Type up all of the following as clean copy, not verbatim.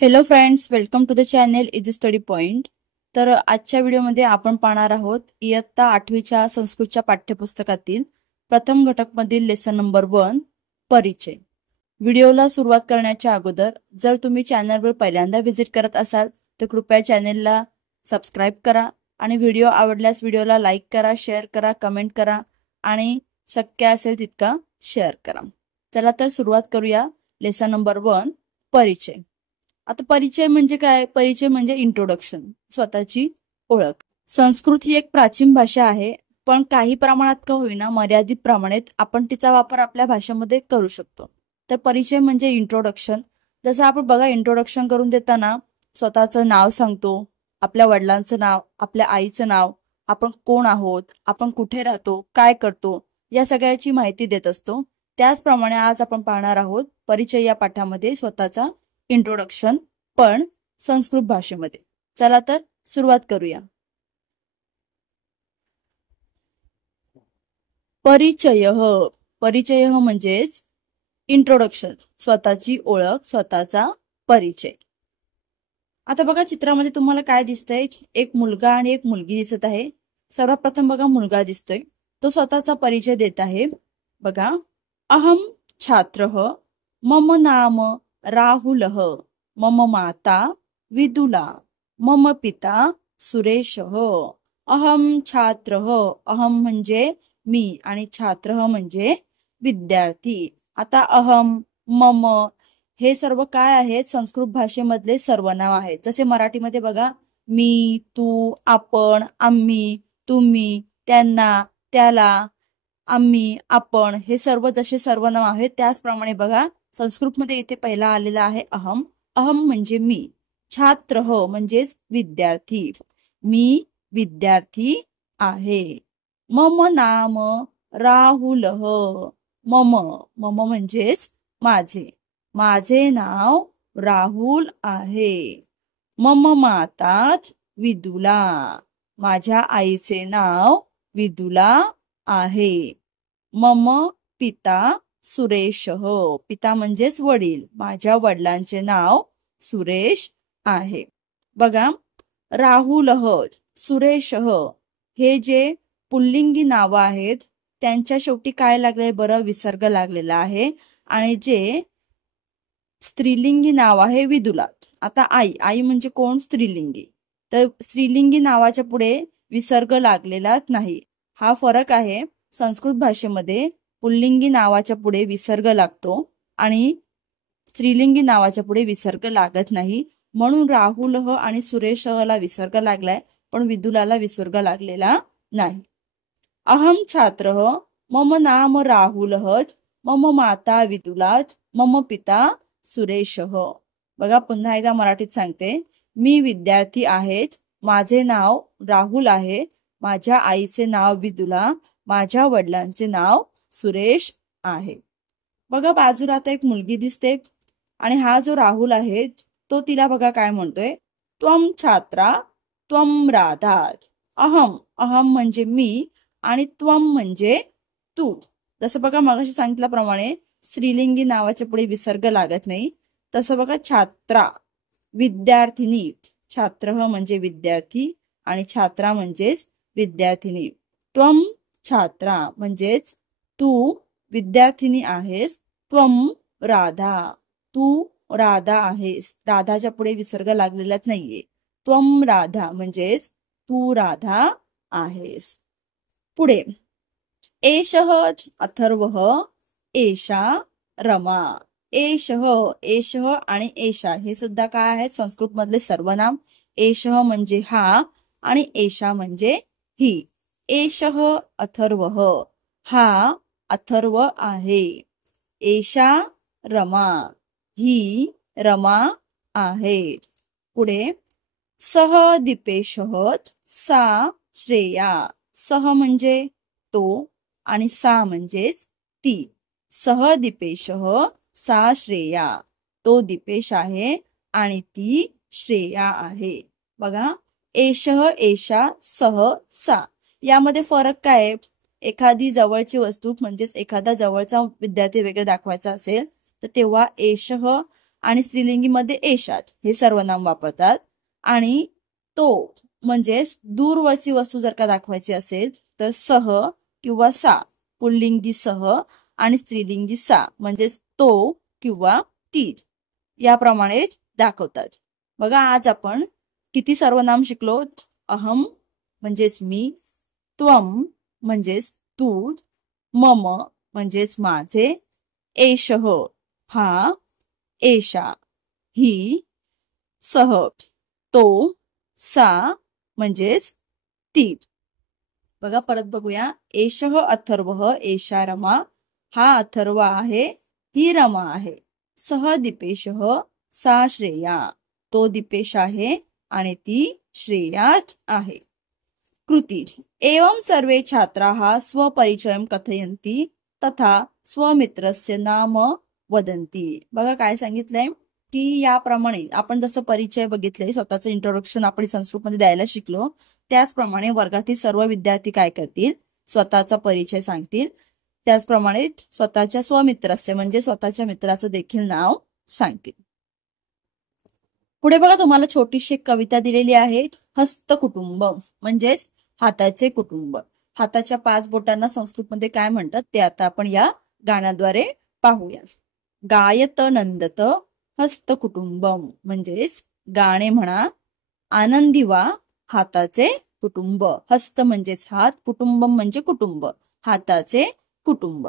Hello friends, welcome to the channel easy study point. तर आजच्या व्हिडिओमध्ये आपण पाहणार आहोत इयत्ता 8वीच्या संस्कृतच्या पाठ्यपुस्तकातील प्रथम घटकमधील लेसन नंबर 1 परिचय. व्हिडिओला सुरुवात करण्याच्या अगोदर जर तुम्ही चॅनलवर पहिल्यांदा व्हिजिट करत असाल तर कृपया चॅनेलला सबस्क्राईब करा आणि व्हिडिओ आवडल्यास व्हिडिओला लाईक करा, शेअर करा, कमेंट करा आणि शक्य असेल तितका शेअर करा. चला तर सुरुवात करूया. लेसन नंबर 1 परिचय. आता परिचय म्हणजे काय? परिचय म्हणजे इंट्रोडक्शन, स्वतःची ओळख. संस्कृत ही एक प्राचीन भाषा आहे, पण काही प्रमाणात का होईना मर्यादित प्रमाणात आपण तिचा वापर आपल्या भाषेमध्ये करू शकतो. तर परिचय म्हणजे इंट्रोडक्शन. जसं आपण बघा, इंट्रोडक्शन करून देताना स्वतःचं नाव सांगतो, आपल्या वडिलांचं नाव, आपल्या आईचं नाव, आपण कोण आहोत, आपण कुठे राहतो, काय करतो, या सगळ्याची माहिती देत असतो. त्याचप्रमाणे आज आपण पाहणार आहोत परिचय या पाठामध्ये स्वतःचा इंट्रोडक्शन, पण संस्कृत भाषेमध्ये. चला तर सुरुवात करूया. परिचय. परिचय म्हणजेच इंट्रोडक्शन, स्वतःची ओळख, स्वतःचा परिचय. आता बघा, चित्रामध्ये तुम्हाला काय दिसतंय? एक मुलगा आणि एक मुलगी दिसत आहे. सर्वात प्रथम बघा, मुलगा दिसतोय, तो स्वतःचा परिचय देत आहे. बघा, अहम छात्रः, मम नाम राहुलः, मम माता विदुला, मम पिता सुरेशः. अहम छात्रः, अहम म्हणजे मी आणि छात्रः म्हणजे विद्यार्थी. आता अहम, मम हे सर्व काय आहेत? संस्कृत भाषेमधले सर्वनाम आहेत. जसे मराठीमध्ये बघा, मी, तू, आपण, आम्ही, तुम्ही, त्यांना, त्याला, आम्ही, आपण हे सर्व जसे सर्वनाम आहेत त्याचप्रमाणे बघा संस्कृतमध्ये इथे पहिला आलेला आहे अहम. अहम म्हणजे मी. छात्र म्हणजेच विद्यार्थी, मी विद्यार्थी आहे. मम नाम राहुल, मम, मम म्हणजेच माझे, माझे नाव राहुल आहे. मम माता विदुला, माझ्या आईचे नाव विदुला आहे. मम पिता सुरेश, पिता म्हणजेच वडील, माझ्या वडिलांचे नाव सुरेश आहे. बघा, राहुल, सुरेश हे जे पुल्लिंगी नाव आहेत त्यांच्या शेवटी काय लागले बरं? विसर्ग लागलेला आहे. आणि जे स्त्रीलिंगी नाव आहे विदुला. आता आई, आई म्हणजे कोण? स्त्रीलिंगी. तर स्त्रीलिंगी नावाच्या पुढे विसर्ग लागलेला नाही. हा फरक आहे. संस्कृत भाषेमध्ये पुल्लिंगी नावाच्या पुढे विसर्ग लागतो आणि स्त्रीलिंगी नावाच्या पुढे विसर्ग लागत नाही. म्हणून राहुल आणि सुरेशला विसर्ग लागलाय, पण विदुलाला विसर्ग लागलेला नाही. अहम छात्र, मम नाम राहुल, मम माता विदुला, मम पिता सुरेश. बघा, पुन्हा एकदा मराठीत सांगते. मी विद्यार्थी आहे, माझे नाव राहुल आहे, माझ्या आईचे नाव विदुला, माझ्या वडिलांचे नाव सुरेश आहे. बघा, बाजूला आता एक मुलगी दिसते आणि हा जो राहुल आहे तो तिला बघा काय म्हणतोय? त्वम छात्रा त्वम राधा. अहम, अहम म्हणजे मी आणि त्वम म्हणजे तू. जसं बघा मगाशी सांगितल्याप्रमाणे स्त्रीलिंगी नावाच्या पुढे विसर्ग लागत नाही, तसं बघा छात्रा विद्यार्थिनी, छात्र म्हणजे विद्यार्थी आणि छात्रा म्हणजेच विद्यार्थिनी. त्वम छात्रा म्हणजेच तू विद्यार्थिनी आहेस. त्वम राधा, तू राधा आहेस. राधाच्या पुढे विसर्ग लागलेला नाहीये. त्वम राधा म्हणजेच तू राधा आहेस. पुढे एषः अथर्वः, एषा रमा. एषः, एषः आणि एषा हे सुद्धा काय आहेत? संस्कृत मधले सर्वनाम. एषः म्हणजे हा आणि एषा म्हणजे ही. एषः अथर्वः, हा अथर्व आहे. एषा रमा, ही रमा आहे. पुढे सह दीपेशः, सा श्रेया. सह म्हणजे तो आणि सा म्हणजेच ती. सह दीपेशः, सा श्रेया, तो दीपेश आहे आणि ती श्रेया आहे. बघा, एषः, एषा, सह, सा यामध्ये फरक काय? एखादी जवळची वस्तू म्हणजेच एखादा जवळचा विद्यार्थी वगैरे दाखवायचा असेल तर तेव्हा एषः आणि स्त्रीलिंगीमध्ये एषा हे सर्वनाम वापरतात. आणि तो म्हणजेच दूरवरची वस्तू जर का दाखवायची असेल तर सह किंवा सा, पुल्लिंगी सह आणि स्त्रीलिंगी सा म्हणजे तो किंवा ती याप्रमाणे दाखवतात. बघा आज आपण किती सर्वनाम शिकलो. अहम म्हणजेच मी, त्वम म्हणजेच तू, मम म्हणजेच माझे, एषः हा, एषा ही, सह तो, सा म्हणजेच ती. बघा परत बघूया. एषः अथर्व, एषा रमा, हा अथर्व आहे, ही रमा आहे. सह दिपेशः, सा श्रेया, तो दिपेश आहे आणि ती श्रेया आहे. कृती. एवं सर्वे छात्राः स्वपरिचयं कथयन्ति तथा स्वमित्रस्य नाम वदन्ति. बघा काय सांगितलंय की याप्रमाणे आपण जसं परिचय बघितले, स्वतःचं इंट्रोडक्शन आपण संस्कृतमध्ये द्यायला शिकलो, त्याचप्रमाणे वर्गातील सर्व विद्यार्थी काय करतील, स्वतःचा परिचय सांगतील. त्याचप्रमाणे स्वतःच्या स्वमित्रस्य म्हणजे स्वतःच्या मित्राचं देखील नाव सांगतील. पुढे बघा तुम्हाला छोटीशी कविता दिलेली आहे. हस्तकुटुंब म्हणजेच हाताचे कुटुंब. हाताच्या 5 बोटांना संस्कृतमध्ये काय म्हणतात ते आता आपण या गाण्याद्वारे पाहूया. गायत नंदत हस्तकुटुंबम म्हणजेच गाणे म्हणा, आनंदी व्हा हाताचे कुटुंब. हस्त म्हणजेच हात, कुटुंबम म्हणजे कुटुंब, हाताचे कुटुंब.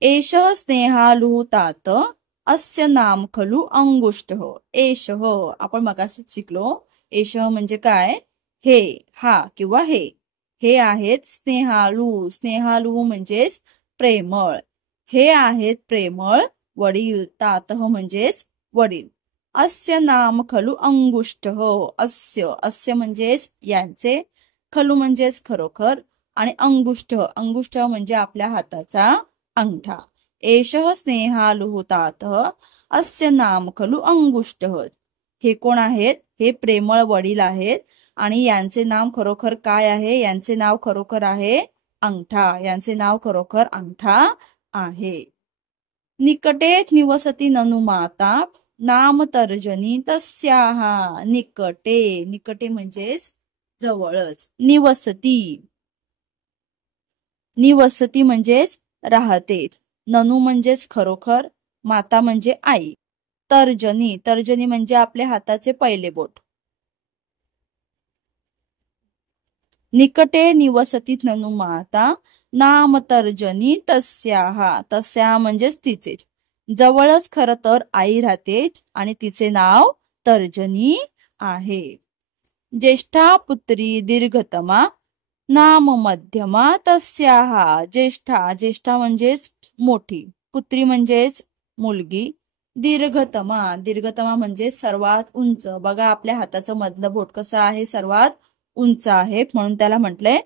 एषः स्नेहालुः तात अस्य नाम खलु अंगुष्ठः. एषः आपण मगाशीच शिकलो. एषः म्हणजे काय, हे, हा किंवा हे. हे आहेत स्नेहालू. स्नेहालू म्हणजेच प्रेमळ. हे आहेत प्रेमळ वडील. तातः म्हणजेच वडील. अस्य नाम खलु अंगुष्ठः. अस्य, अस्य म्हणजेच यांचे, खलु म्हणजेच खरोखर आणि अंगुष्ठ, अंगुष्ठ म्हणजे आपल्या हाताचा अंगठा. एषः स्नेहालुः तातः अस्य नाम खलु अंगुष्ठः. हे कोण आहेत, हे प्रेमळ वडील आहेत आणि यांचे नाव खरोखर काय आहे, यांचे नाव खरोखर आहे अंगठा. यांचे नाव खरोखर अंगठा आहे. निकटे निवसती ननु माता नाम तर्जनी तस्याः. निकटे, निकटे म्हणजेच जवळच. निवसती, निवसती म्हणजेच राहते. ननु म्हणजेच खरोखर, माता म्हणजे आई. तर्जनी, तर्जनी म्हणजे आपल्या हाताचे पहिले बोट. निकटे निवसती ननु माता नाम तर्जनी तस्याः. तस्या म्हणजेच तिचे. जवळच खर तर आई राहते आणि तिचे नाव तर्जनी आहे. ज्येष्ठा पुत्री दीर्घतमा नाम मध्यमा तस्याः. ज्येष्ठा, ज्येष्ठा म्हणजेच मोठी, पुत्री म्हणजेच मुलगी, दीर्घतमा, दीर्घतमा म्हणजे सर्वात उंच. बघा आपल्या हाताचं मधलं बोट कसं आहे, सर्वात उंच आहे म्हणून त्याला म्हटलंय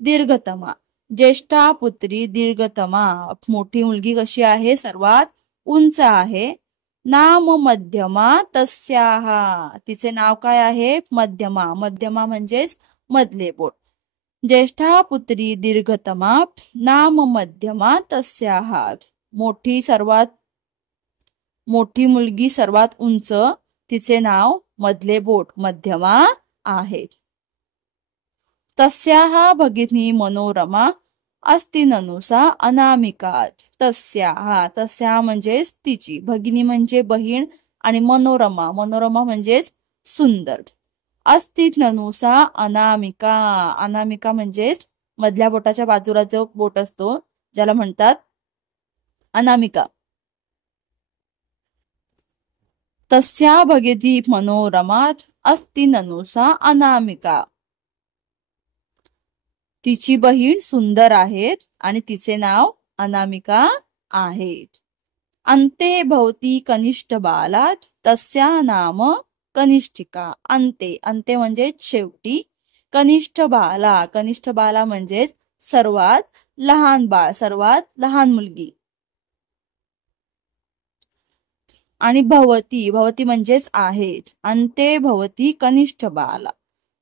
दीर्घतमा. ज्येष्ठा पुत्री दीर्घतमा, मोठी मुलगी कशी आहे, सर्वात उंच आहे. नाम मध्यमा तस्याः. तिचे नाव काय आहे, मध्यमा. मध्यमा म्हणजेच मधले बोट. ज्येष्ठा पुत्री दीर्घतमा नाम मध्यमा तस्याः. मोठी, सर्वात मोठी मुलगी सर्वात उंच, तिचे नाव मधले बोट मध्यमा आहे. तस्याः भगिनी मनोरमा अस्ति ननुसा अनामिका. तस्याः, तस्या म्हणजेच तिची, भगिनी म्हणजे बहीण आणि मनोरमा, मनोरमा म्हणजेच सुंदर. अस्ति ननुसा अनामिका. अनामिका म्हणजेच मधल्या बोटाच्या बाजूला जो बोट असतो ज्याला म्हणतात अनामिका. तस्या भगिनी मनोरमा अस्ति ननुसा अनामिका. तिची बहीण सुंदर आहे आणि तिचे नाव अनामिका आहे. अंते भवती कनिष्ठ बाला तस्या नाम कनिष्ठिका. अंते, अंते म्हणजे शेवटी. कनिष्ठ बाला, कनिष्ठ बाला म्हणजे सर्वात लहान बाळ, सर्वात लहान मुलगी. आणि भवती, भवती म्हणजेच आहे. अंते भवती कनिष्ठ बाला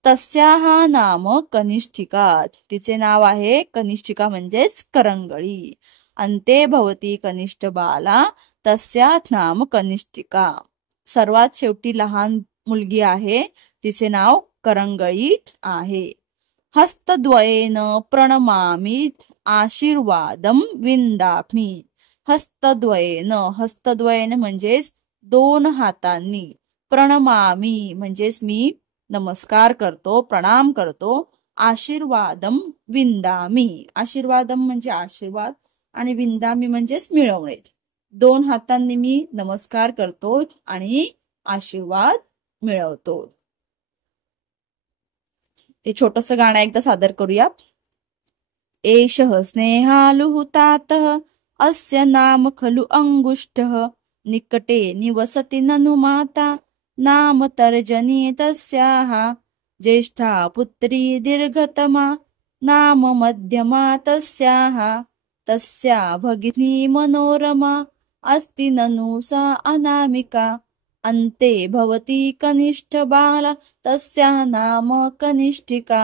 तस्याः नाम कनिष्ठिका. तिचे नाव आहे कनिष्ठिका म्हणजेच करंगळी. अंते भवती कनिष्ठ बाला तस्यात नाम कनिष्ठिका. सर्वात शेवटी लहान मुलगी आहे, तिचे नाव करंगळी आहे. हस्तद्वयेन प्रणमामि आशीर्वादम विंदामी. हस्तद्वयेन म्हणजेच 2 हातांनी. प्रणमामी म्हणजेच मी नमस्कार करतो, प्रणाम करतो. आशीर्वादम विंदामी. आशीर्वादम म्हणजे आशीर्वाद आणि विंदामी म्हणजेच मिळवणे. 2 हातांनी मी नमस्कार करतो आणि आशीर्वाद मिळवतो. हे छोटस गाणं एकदा सादर करूया. एषः स्नेहालुहुतातः अस्य नाम खलु अंगुष्ठः निकटे निवसति ननु माता नाम तर्जनी तस्याः ज्येष्ठा पुत्री दीर्घतमा नाम मध्यमा तस्याः तस्या भगिनी मनोरमा अस्ति ननु सा अनामिका अन्ते भवती कनिष्ठ बाला तस्याः नाम कनिष्ठिका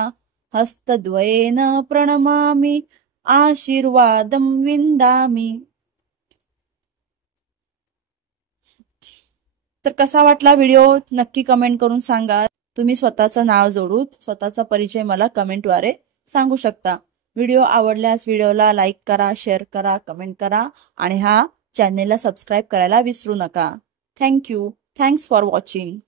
हस्तद्वयेन प्रणमामि आशीर्वादम विंदामी. तर कसा वाटला व्हिडिओ नक्की कमेंट करून सांगा. तुम्ही स्वतःचं नाव जोडून स्वतःचा परिचय मला कमेंटद्वारे सांगू शकता. व्हिडिओ आवडल्यास व्हिडिओला लाईक करा, शेअर करा, कमेंट करा आणि हा चॅनेलला सबस्क्राईब करायला विसरू नका. थँक्यू. Thanks for watching.